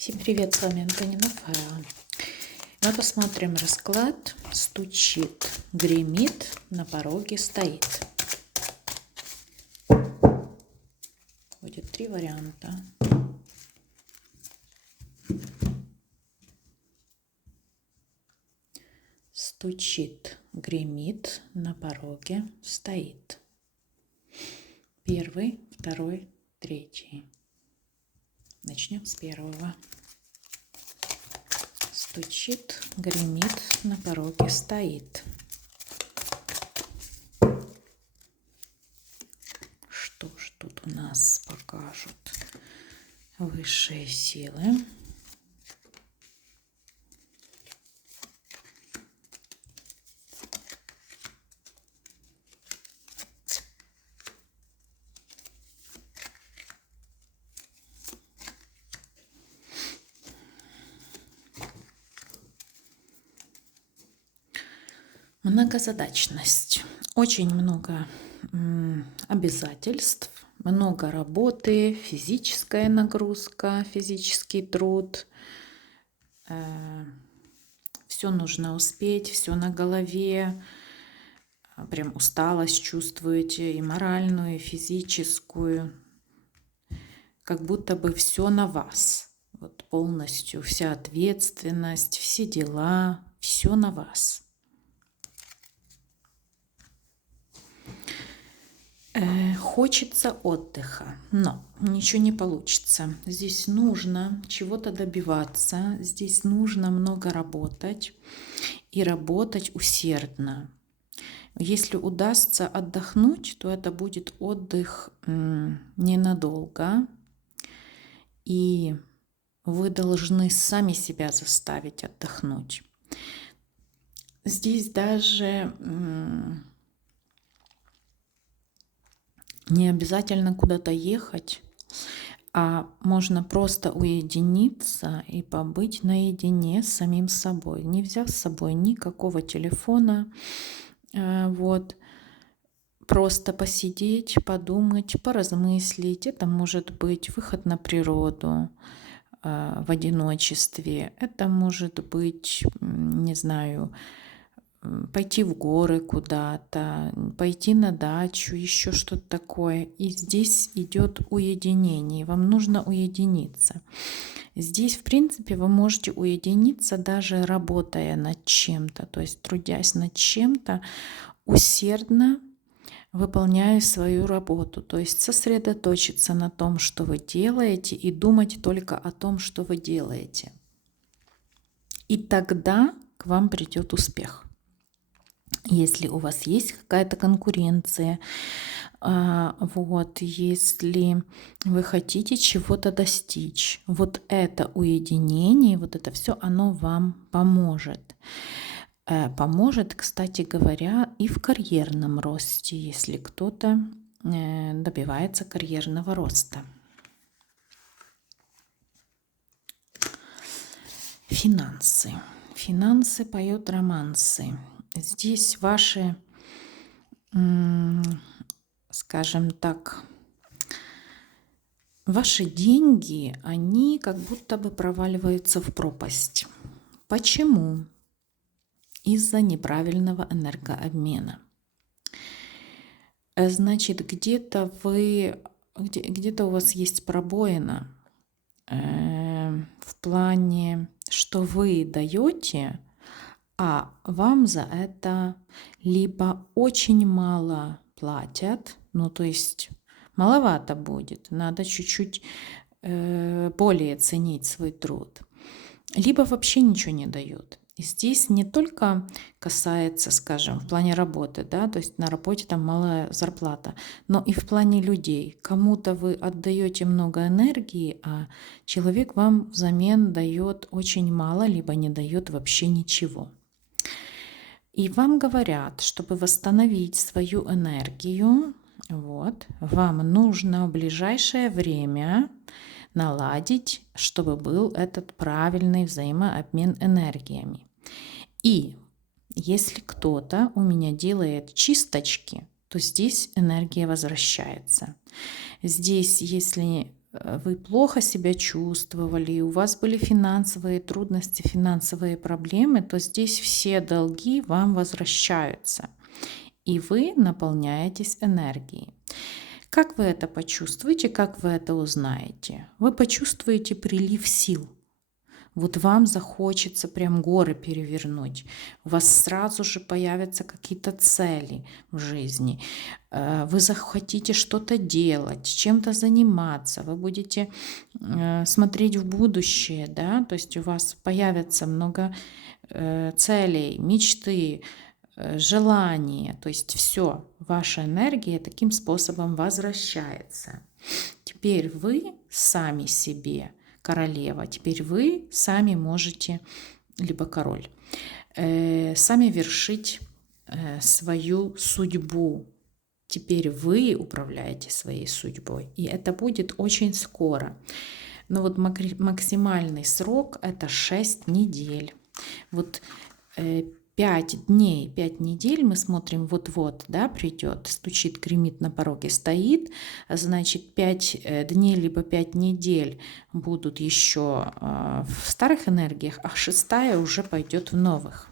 Всем привет, с вами Антонина Фара. Мы посмотрим расклад. Стучит, гремит, на пороге стоит. Будет 3 варианта. Стучит, гремит, на пороге стоит. Первый, второй, третий. Начнем с первого. Стучит, гремит, на пороге стоит. Что ж тут у нас покажут высшие силы? Многозадачность. Очень много обязательств, много работы, физическая нагрузка, физический труд. Все нужно успеть, все на голове. Прям усталость чувствуете и моральную, и физическую. Как будто бы все на вас. Вот полностью вся ответственность, все дела, все на вас. Хочется отдыха, но ничего не получится. Здесь нужно чего-то добиваться, здесь нужно много работать и работать усердно. Если удастся отдохнуть, то это будет отдых ненадолго, и вы должны сами себя заставить отдохнуть. Здесь даже не обязательно куда-то ехать, а можно просто уединиться и побыть наедине с самим собой, не взяв с собой никакого телефона. Вот. Просто посидеть, подумать, поразмыслить. Это может быть выход на природу в одиночестве. Это может быть, не знаю, пойти в горы куда-то, пойти на дачу, еще что-то такое. И здесь идет уединение. Вам нужно уединиться. Здесь, в принципе, вы можете уединиться, даже работая над чем-то, то есть трудясь над чем-то, усердно выполняя свою работу, то есть сосредоточиться на том, что вы делаете, и думать только о том, что вы делаете. И тогда к вам придет успех. Если у вас есть какая-то конкуренция, если вы хотите чего-то достичь, вот это уединение, вот это все, оно вам поможет. Поможет, кстати говоря, и в карьерном росте, если кто-то добивается карьерного роста. Финансы. Финансы поют романсы. Здесь ваши, скажем так, ваши деньги, они как будто бы проваливаются в пропасть. Почему? Из-за неправильного энергообмена. Значит, где-то у вас есть пробоина в плане, что вы даете, а вам за это либо очень мало платят, то есть маловато будет, надо чуть-чуть более ценить свой труд, либо вообще ничего не дают. И здесь не только касается, скажем, в плане работы, да, то есть на работе там малая зарплата, но и в плане людей. Кому-то вы отдаете много энергии, а человек вам взамен дает очень мало, либо не дает вообще ничего. И вам говорят, чтобы восстановить свою энергию, вам нужно в ближайшее время наладить, чтобы был этот правильный взаимообмен энергиями. И если кто-то у меня делает чисточки, то здесь энергия возвращается. Здесь, если вы плохо себя чувствовали, у вас были финансовые трудности, финансовые проблемы, то здесь все долги вам возвращаются, и вы наполняетесь энергией. Как вы это почувствуете, как вы это узнаете? Вы почувствуете прилив сил. Вот вам захочется прям горы перевернуть. У вас сразу же появятся какие-то цели в жизни. Вы захотите что-то делать, чем-то заниматься. Вы будете смотреть в будущее, да? То есть у вас появится много целей, мечты, желания. То есть все, ваша энергия таким способом возвращается. Теперь вы сами себе королева, теперь вы сами можете, либо король, сами вершить свою судьбу. Теперь вы управляете своей судьбой, и это будет очень скоро. Но вот максимальный срок – это 6 недель. Вот 5 дней, 5 недель мы смотрим, вот-вот, да, придет, стучит, гремит на пороге, стоит, значит, 5 дней, либо 5 недель будут еще в старых энергиях, а 6-я уже пойдет в новых.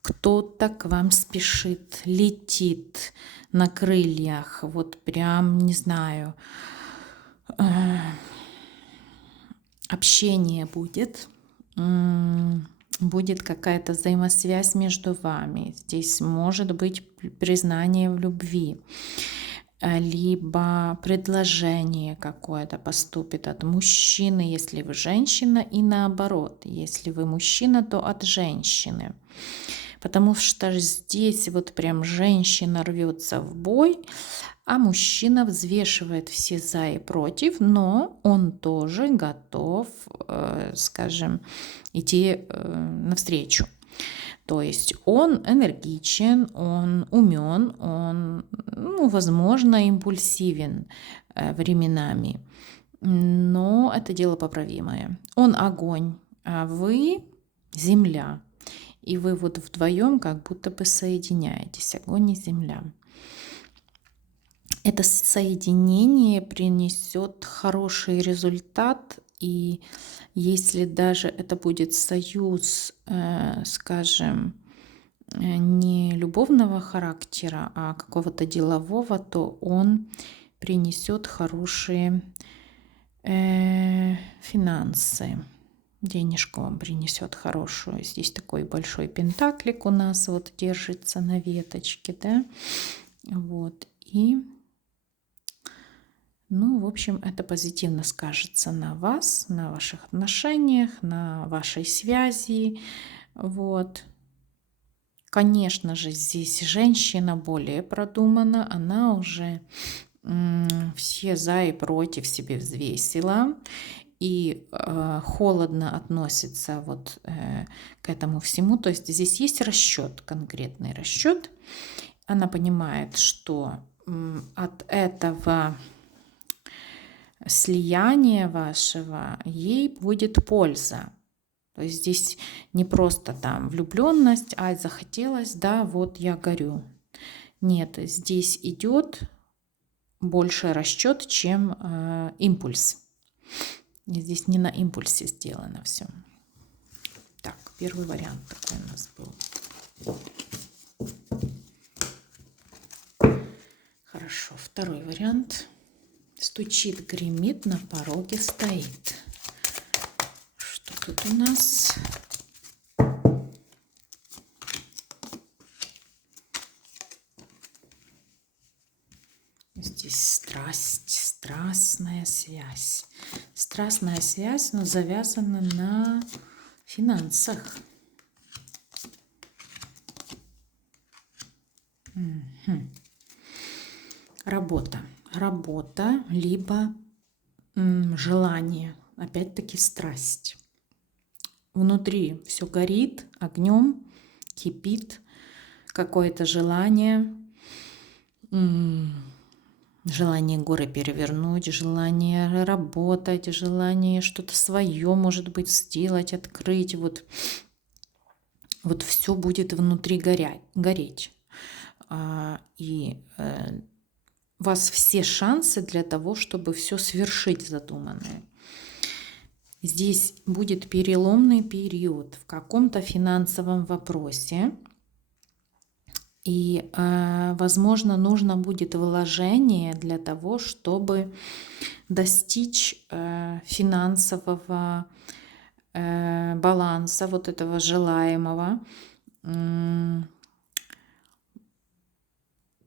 Кто-то к вам спешит, летит на крыльях, вот прям, не знаю, общение будет какая-то взаимосвязь между вами. Здесь может быть признание в любви, либо предложение какое-то поступит от мужчины, если вы женщина, и наоборот, если вы мужчина, то от женщины. Потому что здесь вот прям женщина рвется в бой, а мужчина взвешивает все за и против, но он тоже готов, скажем, идти навстречу. То есть он энергичен, он умен, он, возможно, импульсивен временами, но это дело поправимое. Он огонь, а вы земля. И вы вот вдвоем как будто бы соединяетесь, огонь и земля. Это соединение принесет хороший результат, и если даже это будет союз, скажем, не любовного характера, а какого-то делового, то он принесет хорошие финансы. Денежку вам принесет хорошую. Здесь такой большой пентаклик у нас вот держится на веточке, да, вот, и в общем, это позитивно скажется на вас, на ваших отношениях, на вашей связи, вот. Конечно же, здесь женщина более продумана, она уже все за и против себе взвесила, и холодно относится вот к этому всему. То есть здесь есть расчет, конкретный расчет. Она понимает, что от этого слияния вашего ей будет польза. То есть здесь не просто там влюбленность, ай, захотелось, да, вот я горю. Нет, здесь идет больше расчет, чем импульс. И здесь не на импульсе сделано все. Так, первый вариант такой у нас был. Хорошо, второй вариант. Стучит, гремит, на пороге стоит. Что тут у нас? Здесь страсть, страстная связь. Страстная связь, но завязана на финансах. Работа, либо желание, опять-таки страсть. Внутри все горит огнем, кипит, какое-то желание, желание горы перевернуть, желание работать, желание что-то свое, может быть, сделать, открыть. Вот все будет внутри гореть. И вас все шансы для того, чтобы все свершить задуманное. Здесь будет переломный период в каком-то финансовом вопросе. И, возможно, нужно будет вложение для того, чтобы достичь финансового баланса, вот этого желаемого,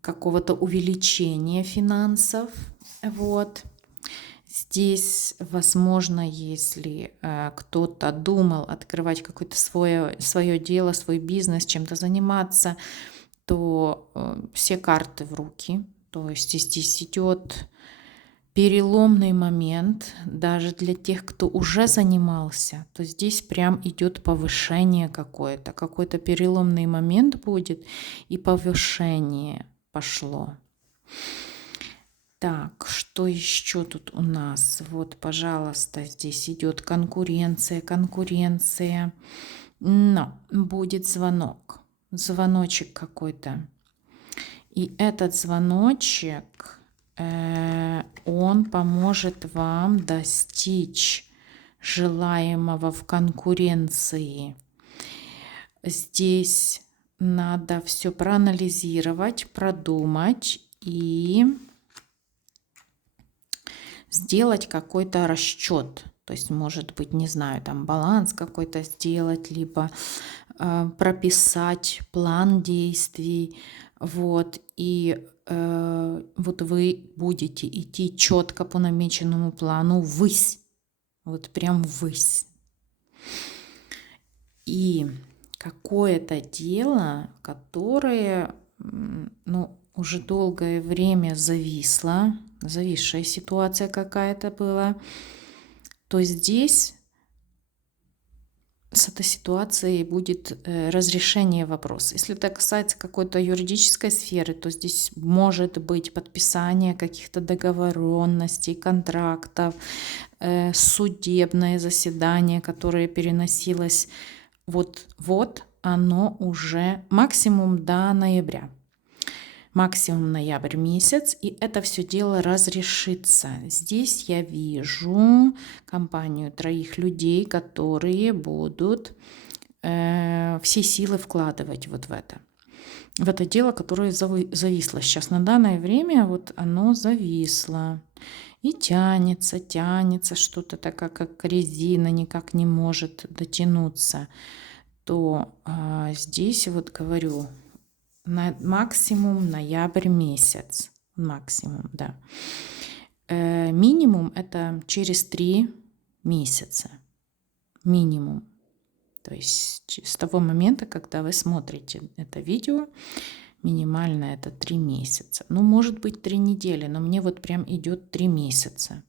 какого-то увеличения финансов. Вот. Здесь, возможно, если кто-то думал открывать какое-то свое дело, свой бизнес, чем-то заниматься, то все карты в руки. То есть здесь идет переломный момент даже для тех, кто уже занимался. То здесь прям идет повышение какое-то. Какой-то переломный момент будет, и повышение пошло. Так, что еще тут у нас? Вот, пожалуйста, здесь идет конкуренция. Но будет звоночек какой-то. И этот звоночек, он поможет вам достичь желаемого в конкуренции. Здесь надо все проанализировать, продумать и сделать какой-то расчет. То есть, может быть, не знаю, там баланс какой-то сделать, либо прописать план действий. Вот. И вот вы будете идти четко по намеченному плану ввысь. Вот прям ввысь. И какое-то дело, которое, уже долгое время зависшая ситуация какая-то была, то здесь с этой ситуацией будет разрешение вопроса. Если это касается какой-то юридической сферы, то здесь может быть подписание каких-то договоренностей, контрактов, судебное заседание, которое переносилось вот оно уже максимум до ноября. Максимум ноябрь месяц, и это все дело разрешится. Здесь я вижу компанию 3 людей, которые будут все силы вкладывать вот в это дело, которое зависло сейчас. На данное время вот оно зависло и тянется, что-то такое, как резина, никак не может дотянуться. То здесь вот говорю, на максимум ноябрь месяц. Максимум, да. Минимум это через 3 месяца. Минимум. То есть с того момента, когда вы смотрите это видео, минимально это 3 месяца. Может быть 3 недели, но мне вот прям идет 3 месяца.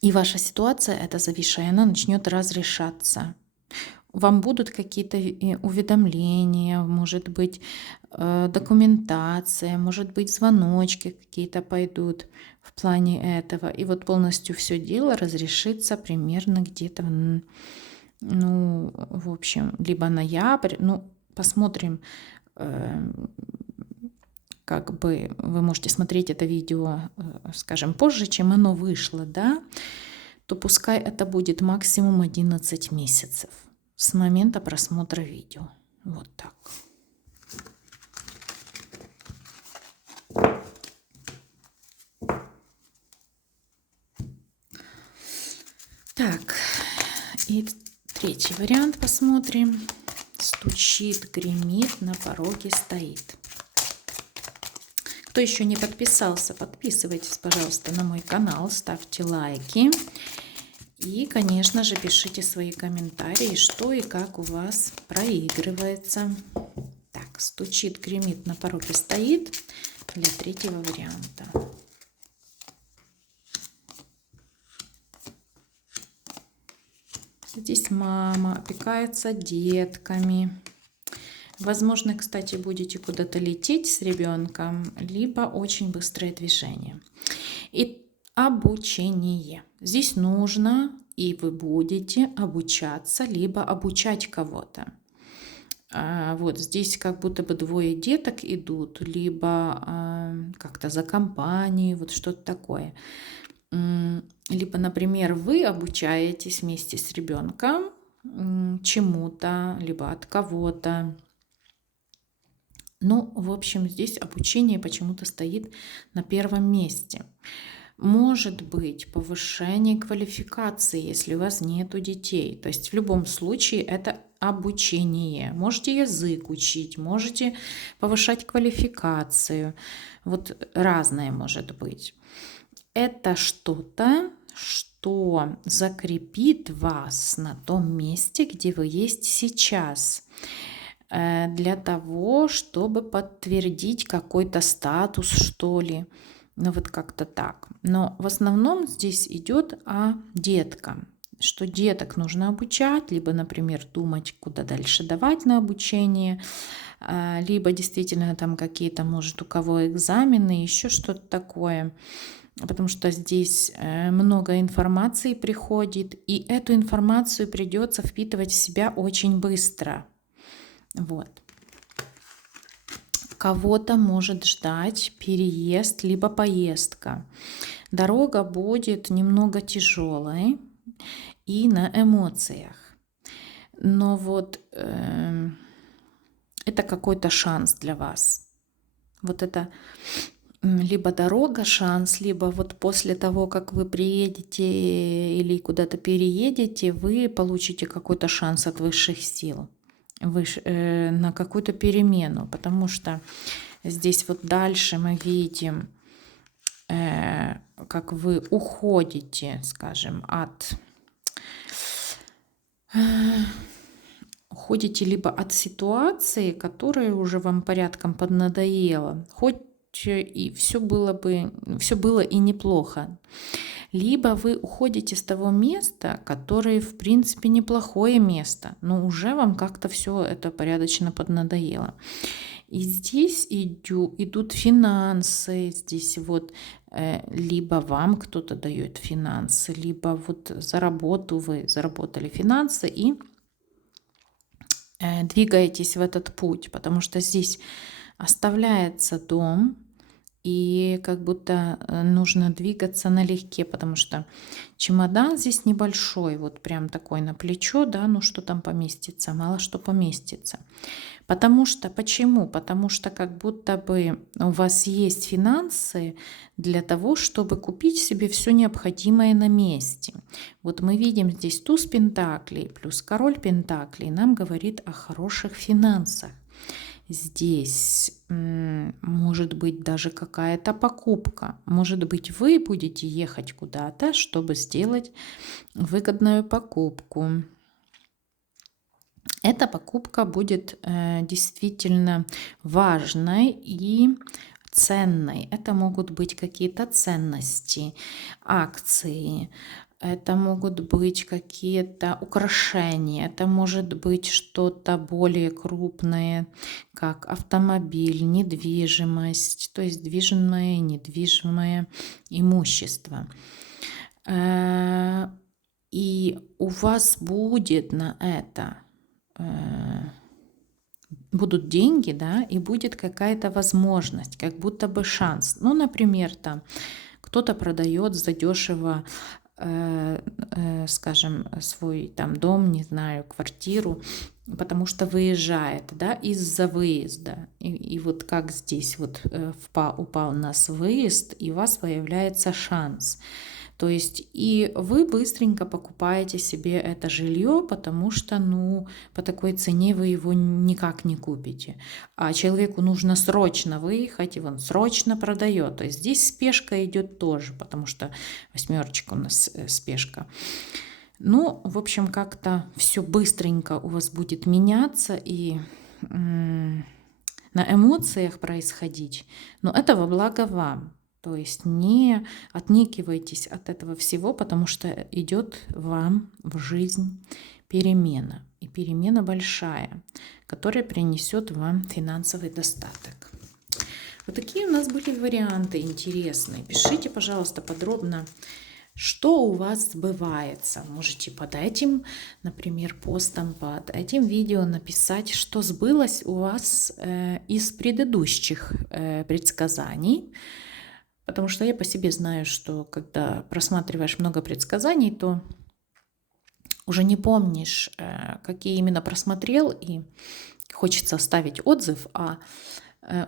И ваша ситуация, эта зависшая, она начнет разрешаться. Вам будут какие-то уведомления, может быть, документация, может быть, звоночки какие-то пойдут в плане этого. И вот полностью все дело разрешится примерно где-то, в общем, либо ноябрь. Посмотрим, как бы вы можете смотреть это видео, скажем, позже, чем оно вышло, да, то пускай это будет максимум 11 месяцев с момента просмотра видео. Вот так. Так, и 3-й вариант посмотрим. Стучит, гремит, на пороге стоит. Кто еще не подписался, подписывайтесь, пожалуйста, на мой канал, ставьте лайки. И, конечно же, пишите свои комментарии, что и как у вас проигрывается. Так, стучит, гремит, на пороге стоит для 3-го варианта. Здесь мама опекается детками. Возможно, кстати, будете куда-то лететь с ребенком, либо очень быстрое движение. И обучение. Здесь нужно, и вы будете обучаться, либо обучать кого-то. Вот здесь как будто бы двое деток идут, либо как-то за компанией, вот что-то такое. Либо, например, вы обучаетесь вместе с ребенком чему-то, либо от кого-то. Ну, в общем, здесь обучение почему-то стоит на первом месте. Может быть повышение квалификации, если у вас нету детей. То есть в любом случае это обучение. Можете язык учить, можете повышать квалификацию. Вот разное может быть. Это что-то, что закрепит вас на том месте, где вы есть сейчас, для того, чтобы подтвердить какой-то статус, что ли. Ну вот как-то так. Но в основном здесь идет о деткам, что деток нужно обучать, либо, например, думать, куда дальше давать на обучение, либо действительно там какие-то, может, у кого экзамены, еще что-то такое. Потому что здесь много информации приходит, и эту информацию придется впитывать в себя очень быстро. Вот. Кого-то может ждать переезд, либо поездка. Дорога будет немного тяжелой и на эмоциях. Но вот это какой-то шанс для вас. Вот это либо дорога шанс, либо вот после того, как вы приедете или куда-то переедете, вы получите какой-то шанс от высших сил на какую-то перемену, потому что здесь вот дальше мы видим, как вы уходите, скажем, уходите либо от ситуации, которая уже вам порядком поднадоела, хоть и все было и неплохо. Либо вы уходите с того места, которое, в принципе, неплохое место, но уже вам как-то все это порядочно поднадоело. И здесь идут финансы, здесь вот либо вам кто-то дает финансы, либо вот за работу вы заработали финансы и двигаетесь в этот путь, потому что здесь оставляется дом, и как будто нужно двигаться налегке, потому что чемодан здесь небольшой, вот прям такой на плечо, да, ну что там поместится, мало что поместится. Почему? Потому что как будто бы у вас есть финансы для того, чтобы купить себе все необходимое на месте. Вот мы видим здесь туз пентаклей плюс король пентаклей, нам говорит о хороших финансах. Здесь может быть даже какая-то покупка. Может быть, вы будете ехать куда-то, чтобы сделать выгодную покупку. Эта покупка будет действительно важной и ценной. Это могут быть какие-то ценности, акции, это могут быть какие-то украшения, это может быть что-то более крупное, как автомобиль, недвижимость, то есть движимое и недвижимое имущество. И у вас будет на это будут деньги, да, и будет какая-то возможность, как будто бы шанс. Ну, например, там кто-то продает задешево, скажем, свой там дом, не знаю, квартиру, потому что выезжает, да, из-за выезда. И вот как здесь вот упал у нас выезд, и у вас появляется шанс. То есть и вы быстренько покупаете себе это жилье, потому что, ну, по такой цене вы его никак не купите. А человеку нужно срочно выехать, и он срочно продает. То есть здесь спешка идет тоже, потому что восьмерочка у нас спешка. Ну, в общем, как-то все быстренько у вас будет меняться и на эмоциях происходить. Но это во благо вам. То есть не отнекивайтесь от этого всего, потому что идет вам в жизнь перемена. И перемена большая, которая принесет вам финансовый достаток. Вот такие у нас были варианты интересные. Пишите, пожалуйста, подробно, Что у вас сбывается? Можете под этим, например, постом, под этим видео написать, что сбылось у вас из предыдущих предсказаний. Потому что я по себе знаю, что когда просматриваешь много предсказаний, то уже не помнишь, какие именно просмотрел, и хочется оставить отзыв, а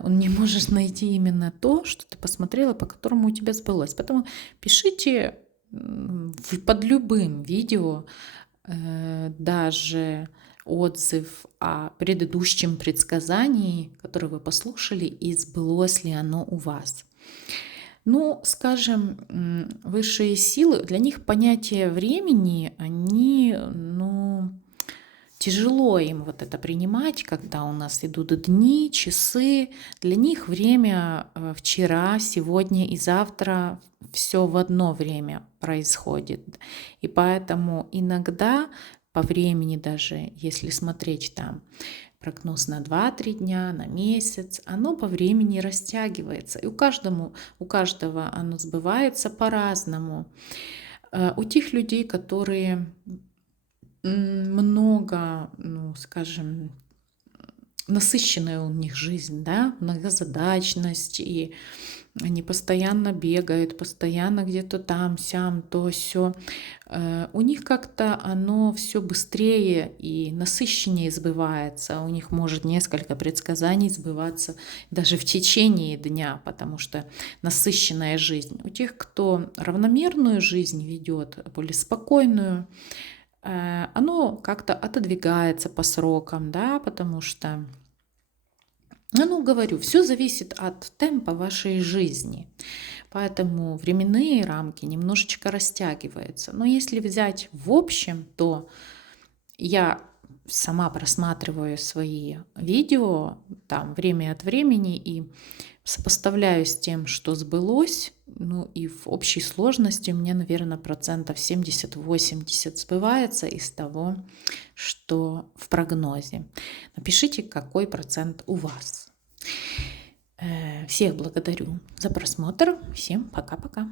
он не можешь найти именно то, что ты посмотрела, по которому у тебя сбылось. Поэтому пишите под любым видео даже отзыв о предыдущем предсказании, которое вы послушали, и сбылось ли оно у вас. Ну, скажем, высшие силы, для них понятие времени, они, тяжело им вот это принимать, когда у нас идут дни, часы. Для них время вчера, сегодня и завтра все в одно время происходит. И поэтому иногда по времени, даже если смотреть там прогноз на 2-3 дня, на месяц, оно по времени растягивается. И у каждого оно сбывается по-разному. У тех людей, которые много, скажем, насыщенная у них жизнь, да, многозадачность, и они постоянно бегают, постоянно где-то там, сям, то, сё. У них как-то оно все быстрее и насыщеннее сбывается. У них может несколько предсказаний сбываться даже в течение дня, потому что насыщенная жизнь. У тех, кто равномерную жизнь ведет, более спокойную, оно как-то отодвигается по срокам, да, потому что, говорю, все зависит от темпа вашей жизни. Поэтому временные рамки немножечко растягиваются. Но если взять в общем, то я сама просматриваю свои видео там время от времени и сопоставляю с тем, что сбылось. И в общей сложности у меня, наверное, процентов 70-80 сбывается из того, что в прогнозе. Напишите, какой процент у вас. Всех благодарю за просмотр. Всем пока-пока.